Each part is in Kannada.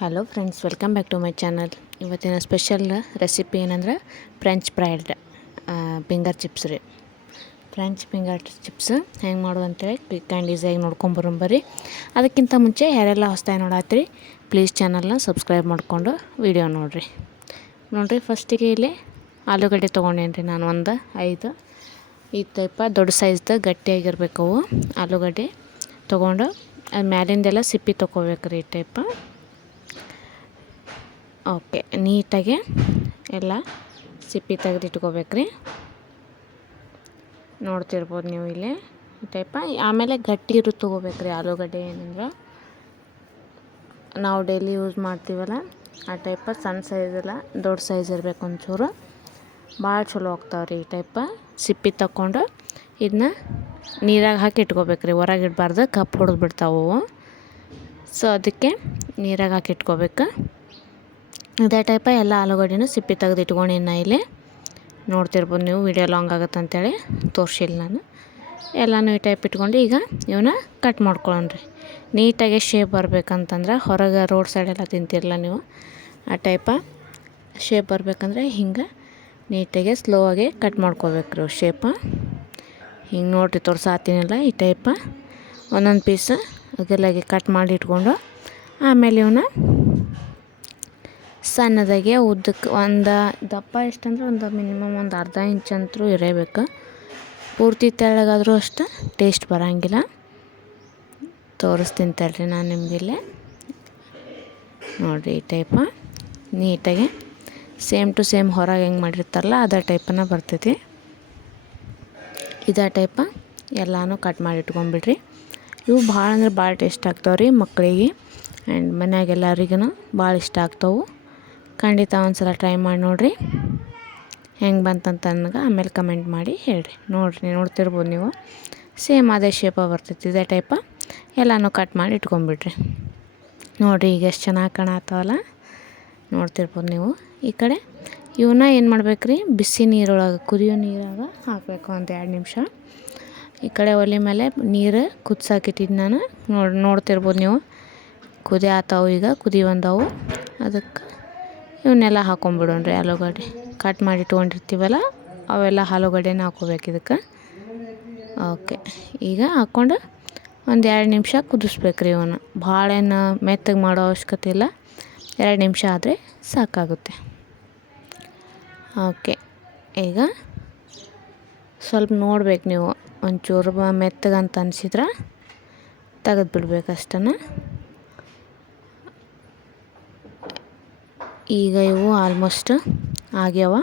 Hello friends, welcome back to my channel. ಇವತ್ತಿನ ಸ್ಪೆಷಲ್ ರೆಸಿಪಿ ಏನಂದ್ರೆ ಫ್ರೆಂಚ್ ಫ್ರೈಡ್ ಫಿಂಗರ್ ಚಿಪ್ಸ್ ರೀ. ಫ್ರೆಂಚ್ ಫಿಂಗರ್ ಚಿಪ್ಸ್ ಹೆಂಗೆ ಮಾಡೋದು ಅಂತೇಳಿ ಕ್ವಿಕ್ ಆ್ಯಂಡ್ ಈಸಿಯಾಗಿ ನೋಡ್ಕೊಂಬರಂಬರಿ ಅದಕ್ಕಿಂತ ಮುಂಚೆ ಯಾರೆಲ್ಲ ಹೊಸ್ದಾಗಿ ನೋಡತ್ತೀರಿ ಪ್ಲೀಸ್ ಚಾನಲ್ನ ಸಬ್ಸ್ಕ್ರೈಬ್ ಮಾಡಿಕೊಂಡು ವಿಡಿಯೋ ನೋಡಿರಿ. ನೋಡಿರಿ ಫಸ್ಟಿಗೆ ಇಲ್ಲಿ ಆಲೂಗಡ್ಡೆ ತೊಗೊಂಡೇನಿ ರೀ ನಾನು, ಒಂದು, ಐದು, ಈ ಟೈಪ ದೊಡ್ಡ ಸೈಜ್ದು ಗಟ್ಟಿಯಾಗಿರ್ಬೇಕು ಅವು. ಆಲೂಗಡ್ಡೆ ತೊಗೊಂಡು ಅದು ಮ್ಯಾಲಿಂದೆಲ್ಲ ಸಿಪ್ಪಿ ತೊಗೋಬೇಕು ರೀ ಈ ಟೈಪ ಓಕೆ, ನೀಟಾಗಿ ಎಲ್ಲ ಸಿಪ್ಪಿ ತೆಗೆದಿಟ್ಕೋಬೇಕ್ರಿ. ನೋಡ್ತಿರ್ಬೋದು ನೀವು ಇಲ್ಲಿ, ಈ ಟೈಪ ಆಮೇಲೆ ಗಟ್ಟಿ ಇರು ತೊಗೋಬೇಕ್ರಿ, ಆಲೂಗಡ್ಡೆ ಏನಂದ್ರೆ ನಾವು ಡೈಲಿ ಯೂಸ್ ಮಾಡ್ತೀವಲ್ಲ, ಆ ಟೈಪ ಸಣ್ಣ ಸೈಜ್ ಇಲ್ಲ ದೊಡ್ಡ ಸೈಜ್ ಇರಬೇಕು ಒಂಚೂರು. ಭಾಳ ಚಲೋ ಆಗ್ತಾವ್ರಿ ಈ ಟೈಪ ಸಿಪ್ಪಿ ತಗೊಂಡು ಇದನ್ನ ನೀರಾಗ ಹಾಕಿ ಇಟ್ಕೋಬೇಕ್ರಿ. ಹೊರಗೆ ಇಡಬಾರ್ದು, ಕಪ್ ಹೊಡೆದು ಬಿಡ್ತಾವು. ಸೊ ಅದಕ್ಕೆ ನೀರಾಗ ಹಾಕಿ ಇಟ್ಕೋಬೇಕು. ಇದೇ ಟೈಪ ಎಲ್ಲ ಆಲೂಗಡ್ಡೆನೂ ಸಿಪ್ಪಿ ತೆಗೆದು ಇಟ್ಕೊಂಡಿನಿ ನಾ ಇಲ್ಲಿ ನೋಡ್ತಿರ್ಬೋದು ನೀವು ವಿಡಿಯೋ ಲಾಂಗ್ ಆಗುತ್ತೆ ಅಂತೇಳಿ ತೋರಿಸಿಲ್ಲ ನಾನು. ಎಲ್ಲನೂ ಈ ಟೈಪ್ ಇಟ್ಕೊಂಡು ಈಗ ಇವನ್ನ ಕಟ್ ಮಾಡ್ಕೊಳ್ಳೋಣ್ರಿ ನೀಟಾಗಿ ಶೇಪ್ ಬರಬೇಕಂತಂದ್ರೆ ಹೊರಗೆ ರೋಡ್ ಸೈಡೆಲ್ಲ ತಿಂತಿರಲ್ಲ ನೀವು, ಆ ಟೈಪ ಶೇಪ್ ಬರಬೇಕಂದ್ರೆ ಹಿಂಗೆ ನೀಟಾಗಿ ಸ್ಲೋ ಆಗಿ ಕಟ್ ಮಾಡ್ಕೋಬೇಕ್ರಿ ಶೇಪ ಹಿಂಗೆ ನೋಡ್ರಿ ತೋರ್ಸಾತೀನಲ್ಲ ಈ ಟೈಪ ಒಂದೊಂದು ಪೀಸ್ ಅಗಲಾಗಿ ಕಟ್ ಮಾಡಿ ಇಟ್ಕೊಂಡು ಆಮೇಲೆ ಇವನ್ನ ಸಣ್ಣದಾಗೆ ಉದ್ದಕ್ಕೆ ಒಂದು ದಪ್ಪ ಎಷ್ಟಂದ್ರೆ ಒಂದು ಮಿನಿಮಮ್ ಒಂದು ಅರ್ಧ ಇಂಚ್ ಅಂತೂ ಇರಬೇಕು. ಪೂರ್ತಿ ತೆಳ್ಳಗಾದರೂ ಅಷ್ಟು ಟೇಸ್ಟ್ ಬರೋಂಗಿಲ್ಲ. ತೋರಿಸ್ತೀನಿ ತಡ್ರಿ ನಾನು ನಿಮಗಿಲ್ಲಿ ನೋಡಿರಿ ಈ ಟೈಪ ನೀಟಾಗಿ ಸೇಮ್ ಟು ಸೇಮ್ ಹೊರಗೆ ಹೆಂಗೆ ಮಾಡಿರ್ತಾರಲ್ಲ ಅದೇ ಟೈಪನ್ನ ಬರ್ತೈತಿ. ಇದೇ ಟೈಪ ಎಲ್ಲನೂ ಕಟ್ ಮಾಡಿ ಇಟ್ಕೊಂಬಿಡ್ರಿ. ಇವು ಭಾಳ ಅಂದ್ರೆ ಭಾಳ ಟೇಸ್ಟ್ ಆಗ್ತಾವೆ ರೀ ಮಕ್ಕಳಿಗೆ ಆ್ಯಂಡ್ ಮನ್ಯಾಗ ಎಲ್ಲರಿಗೂ ಭಾಳ ಇಷ್ಟ ಆಗ್ತಾವೆ. ಖಂಡಿತ ಒಂದು ಸಲ ಟ್ರೈ ಮಾಡಿ ನೋಡಿರಿ. ಹೆಂಗೆ ಬಂತಂತ ನನಗೆ ಆಮೇಲೆ ಕಮೆಂಟ್ ಮಾಡಿ ಹೇಳಿರಿ. ನೋಡಿರಿ, ನೋಡ್ತಿರ್ಬೋದು ನೀವು. ಸೇಮ್ ಅದೇ ಶೇಪ ಬರ್ತೈತಿ, ಇದೇ ಟೈಪ ಎಲ್ಲನೂ ಕಟ್ ಮಾಡಿ ಇಟ್ಕೊಂಬಿಡ್ರಿ ನೋಡಿರಿ, ಈಗ ಎಷ್ಟು ಚೆನ್ನಾಗಿ ಕಾಣತ್ತವಲ್ಲ ನೋಡ್ತಿರ್ಬೋದು ನೀವು. ಈ ಕಡೆ ಇವನ್ನ ಏನು ಮಾಡ್ಬೇಕ್ರಿ? ಬಿಸಿ ನೀರೊಳಗೆ, ಕುದಿಯೋ ನೀರಾಗ ಹಾಕಬೇಕು ಒಂದು ಎರಡು ನಿಮಿಷ. ಈ ಕಡೆ ಒಲೆ ಮೇಲೆ ನೀರು ಕುದ್ಸಾಕಿಟ್ಟಿದ್ದು ನಾನು. ನೋಡಿ, ನೋಡ್ತಿರ್ಬೋದು ನೀವು. ಕುದಿ ಆತಾವು ಈಗ, ಕುದಿ ಬಂದವು. ಅದಕ್ಕೆ ಇವನ್ನೆಲ್ಲ ಹಾಕೊಂಬಿಡೋಣ್ರಿ ಆಲೂಗಡ್ಡೆ. ಕಟ್ ಮಾಡಿ ಇಟ್ಕೊಂಡಿರ್ತೀವಲ್ಲ, ಅವೆಲ್ಲ ಆಲೂಗಡ್ಡೆನ ಹಾಕೋಬೇಕು ಇದಕ್ಕೆ. ಓಕೆ ಈಗ ಹಾಕ್ಕೊಂಡು ಒಂದು ಎರಡು ನಿಮಿಷ ಕುದಿಸ್ಬೇಕು ರೀ ಇವನ್ನ. ಭಾಳ ಏನು ಮೆತ್ತಗೆ ಮಾಡೋ ಅವಶ್ಯಕತೆ ಇಲ್ಲ. ಎರಡು ನಿಮಿಷ ಆದರೆ ಸಾಕಾಗುತ್ತೆ. ಓಕೆ ಈಗ ಸ್ವಲ್ಪ ನೋಡ್ಬೇಕು ನೀವು. ಒಂಚೂರು ಮೆತ್ತಗಂತ ಅನಿಸಿದ್ರೆ ತೆಗೆದು ಬಿಡ್ಬೇಕು ಅಷ್ಟನ್ನು. ಈಗ ಇವು ಆಲ್ಮೋಸ್ಟ್ ಆಗ್ಯಾವ.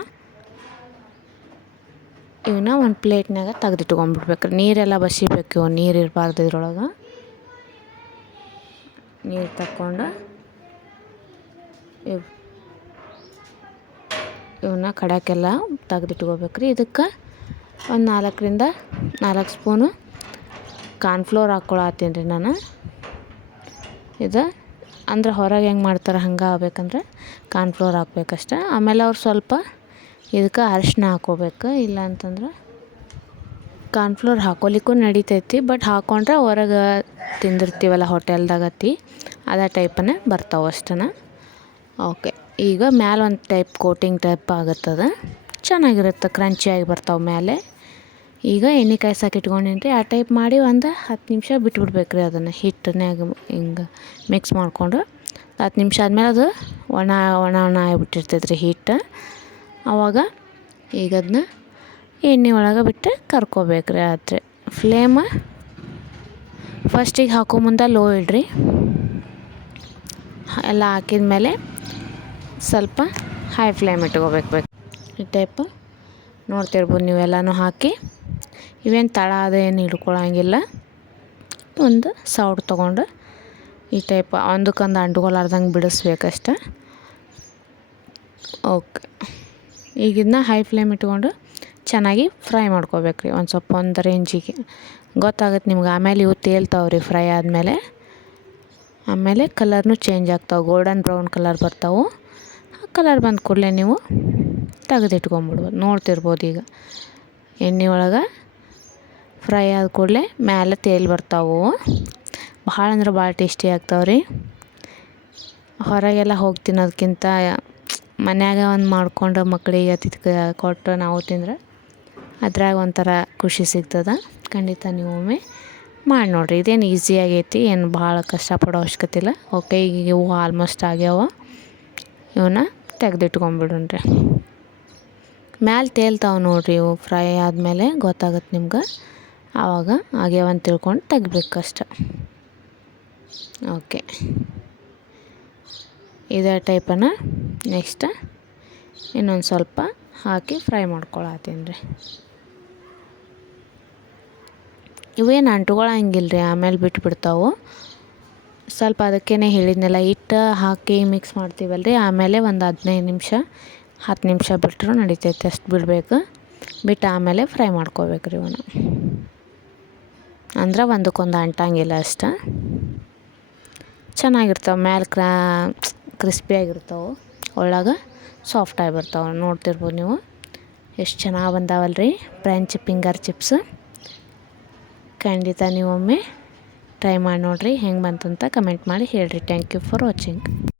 ಇವನ್ನ ಒಂದು ಪ್ಲೇಟ್ನಾಗ ತೆಗೆದಿಟ್ಕೊಂಡ್ಬಿಡ್ಬೇಕು ನೀರೆಲ್ಲ ಬಸಿಬೇಕು, ನೀರು ಇರಬಾರ್ದು ಇದ್ರೊಳಗೆ. ನೀರು ತಕ್ಕೊಂಡು ಇವ್ ಇವನ್ನ ಕಡಕ್ಕೆಲ್ಲ ತೆಗೆದಿಟ್ಕೋಬೇಕ್ರಿ ಇದಕ್ಕೆ ಒಂದು ನಾಲ್ಕರಿಂದ ನಾಲ್ಕು ಸ್ಪೂನು ಕಾರ್ನ್ಫ್ಲೋರ್ ಹಾಕ್ಕೊಳತ್ತೀನಿ ರೀ ನಾನು. ಇದು ಅಂದ್ರೆ ಹೊರಗೆ ಹೆಂಗೆ ಮಾಡ್ತಾರೆ ಹಂಗೆ ಆಗ್ಬೇಕಂದ್ರೆ ಕಾರ್ನ್ಫ್ಲೋರ್ ಹಾಕ್ಬೇಕಷ್ಟೆ. ಆಮೇಲೆ ಅವ್ರು ಸ್ವಲ್ಪ ಇದಕ್ಕೆ ಅರಿಶಿನ ಹಾಕೋಬೇಕು ಇಲ್ಲ ಅಂತಂದ್ರೆ ಕಾರ್ನ್ಫ್ಲೋರ್ ಹಾಕೋಲಿಕ್ಕೂ ನಡಿತೈತಿ, ಬಟ್ ಹಾಕ್ಕೊಂಡ್ರೆ ಹೊರಗೆ ತಿಂದಿರ್ತೀವಲ್ಲ ಹೋಟೆಲ್ದಾಗತ್ತಿ ಅದೇ ಟೈಪನೇ ಬರ್ತಾವೆ ಅಷ್ಟನ. ಓಕೆ, ಈಗ ಮ್ಯಾಲೆ ಒಂದು ಟೈಪ್ ಕೋಟಿಂಗ್ ಟೈಪ್ ಆಗುತ್ತದೆ. ಚೆನ್ನಾಗಿರುತ್ತೆ, ಕ್ರಂಚಿಯಾಗಿ ಬರ್ತಾವೆ ಮೇಲೆ ಈಗ ಎಣ್ಣೆ ರೀ ಆ ಟೈಪ್ ಮಾಡಿ ಒಂದು ಹತ್ತು ನಿಮಿಷ ಬಿಟ್ಬಿಡ್ಬೇಕು ರೀ ಅದನ್ನು ಹಿಟ್ಟನ್ಯಾಗ ಹಿಂಗೆ ಮಿಕ್ಸ್ ಮಾಡಿಕೊಂಡು. ಹತ್ತು ನಿಮಿಷ ಆದಮೇಲೆ ಅದು ಒಣ ಒಣ ಒಣ ಆಗಿಬಿಟ್ಟಿರ್ತೈತೆ ರೀ ಹಿಟ್ಟು. ಆವಾಗ ಈಗ ಅದನ್ನ ಎಣ್ಣೆ ಒಳಗೆ ಬಿಟ್ಟು ಕರ್ಕೋಬೇಕು ರೀ ಆದರೆ ಫ್ಲೇಮ ಫಸ್ಟಿಗೆ ಹಾಕೋ ಮುಂದೆ ಲೋ ಇಡ್ರಿ. ಎಲ್ಲ ಹಾಕಿದ ಮೇಲೆ ಸ್ವಲ್ಪ ಹೈ ಫ್ಲೇಮ್ ಇಟ್ಕೋಬೇಕು ಈ ಟೈಪ್ ನೋಡ್ತಿರ್ಬೋದು ನೀವೆಲ್ಲನೂ ಹಾಕಿ. ಇವೇನು ತಳ ಅದೇನು ಹಿಡ್ಕೊಳ್ಳೋಂಗಿಲ್ಲ ಒಂದು ಸೌಟ್ ತೊಗೊಂಡು ಈ ಟೈಪ್ ಒಂದಕ್ಕೊಂದು ಅಂಟ್ಕೊಲಾರ್ದಂಗೆ ಬಿಡಿಸ್ಬೇಕಷ್ಟೆ. ಓಕೆ ಈಗ ಇದನ್ನ ಹೈ ಫ್ಲೇಮ್ ಇಟ್ಕೊಂಡು ಚೆನ್ನಾಗಿ ಫ್ರೈ ಮಾಡ್ಕೋಬೇಕು ರೀ ಒಂದು ಸ್ವಲ್ಪ ಒಂದು ರೇಂಜಿಗೆ ಗೊತ್ತಾಗುತ್ತೆ ನಿಮ್ಗೆ, ಆಮೇಲೆ ಇವು ತೇಲ್ತಾವೆ ರೀ ಫ್ರೈ ಆದಮೇಲೆ. ಆಮೇಲೆ ಕಲರ್ನು ಚೇಂಜ್ ಆಗ್ತಾವೆ ಗೋಲ್ಡನ್ ಬ್ರೌನ್ ಕಲರ್ ಬರ್ತಾವೆ. ಆ ಕಲರ್ ಬಂದ ಕೂಡಲೇ ನೀವು ತೆಗೆದಿಟ್ಕೊಂಬಿಡ್ಬೋದು, ನೋಡ್ತಿರ್ಬೋದು ಈಗ. ಎಣ್ಣೆ ಒಳಗೆ ಫ್ರೈ ಆದ ಕೂಡಲೇ ಮ್ಯಾಲೆ ತೇಲ್ ಬರ್ತಾವು. ಭಾಳ ಅಂದ್ರೆ ಭಾಳ ಟೇಸ್ಟಿ ಆಗ್ತಾವ್ರಿ. ಹೊರಗೆಲ್ಲ ಹೋಗಿ ತಿನ್ನೋದಕ್ಕಿಂತ ಮನ್ಯಾಗ ಒಂದು ಮಾಡ್ಕೊಂಡು ಮಕ್ಕಳಿಗೆ ಅತಿಥಿ ಕೊಟ್ಟು ನಾವು ತಿಂದ್ರೆ ಅದ್ರಾಗ ಒಂಥರ ಖುಷಿ ಸಿಗ್ತದೆ. ಖಂಡಿತ ನೀವು ಮಾಡಿ ನೋಡಿರಿ. ಇದೇನು ಈಸಿ ಆಗೈತಿ, ಏನು ಭಾಳ ಕಷ್ಟಪಡೋ ಅವಶ್ಯಕತೆ ಇಲ್ಲ. ಓಕೆ ಈಗ ಇವು ಆಲ್ಮೋಸ್ಟ್ ಆಗ್ಯಾವ. ಇವನ್ನ ತೆಗ್ದಿಟ್ಕೊಂಬಿಡೋಣ್ರಿ. ಮ್ಯಾಲೆ ತೇಲ್ತಾವೆ ನೋಡಿರಿ ಇವು ಫ್ರೈ ಆದಮೇಲೆ ಗೊತ್ತಾಗುತ್ತೆ ನಿಮ್ಗೆ. ಆವಾಗ ಆಗ್ಯಾವಂತ ತಿಳ್ಕೊಂಡು ತೆಗಿಬೇಕಷ್ಟ. ಓಕೆ. ಇದೇ ಟೈಪನ್ನು ನೆಕ್ಸ್ಟ್ ಇನ್ನೊಂದು ಸ್ವಲ್ಪ ಹಾಕಿ ಫ್ರೈ ಮಾಡ್ಕೊಳತ್ತೀನಿ ರೀ ಇವೇನು ಅಂಟ್ಕೊಳಂಗಿಲ್ಲ ರೀ ಆಮೇಲೆ ಬಿಟ್ಬಿಡ್ತಾವೆ? ಸ್ವಲ್ಪ ಅದಕ್ಕೇ ಹೇಳಿದ್ನೆಲ್ಲ, ಹಿಟ್ಟು ಹಾಕಿ ಮಿಕ್ಸ್ ಮಾಡ್ತೀವಲ್ಲ ರೀ ಆಮೇಲೆ ಒಂದು ಹದಿನೈದು ನಿಮಿಷ, ಹತ್ತು ನಿಮಿಷ ಬಿಟ್ಟರು ನಡಿತೈತೆ, ಅಷ್ಟು ಬಿಡಬೇಕು. ಬಿಟ್ಟು ಆಮೇಲೆ ಫ್ರೈ ಮಾಡ್ಕೋಬೇಕು ರೀ ಇವನ್ನ ಅಂದ್ರೆ ಒಂದಕ್ಕೊಂದು ಅಂಟಂಗಿಲ್ಲ ಅಷ್ಟು. ಚೆನ್ನಾಗಿರ್ತಾವೆ, ಮ್ಯಾಲೆ ಕ್ರಾ ಕ್ರಿಸ್ಪಿಯಾಗಿರ್ತಾವೆ ಒಳಗೆ ಸಾಫ್ಟಾಗಿ ಬರ್ತಾವೆ. ನೋಡ್ತಿರ್ಬೋದು ನೀವು. ಎಷ್ಟು ಚೆನ್ನಾಗಿ ಬಂದಾವಲ್ಲ ರೀ ಫ್ರೆಂಚ್ ಫಿಂಗರ್ ಚಿಪ್ಸ್. ಖಂಡಿತ ನೀವೊಮ್ಮೆ ಟ್ರೈ ಮಾಡಿ ನೋಡಿರಿ, ಹೆಂಗೆ ಬಂತಂತ ಕಮೆಂಟ್ ಮಾಡಿ ಹೇಳಿರಿ. Thank you for watching.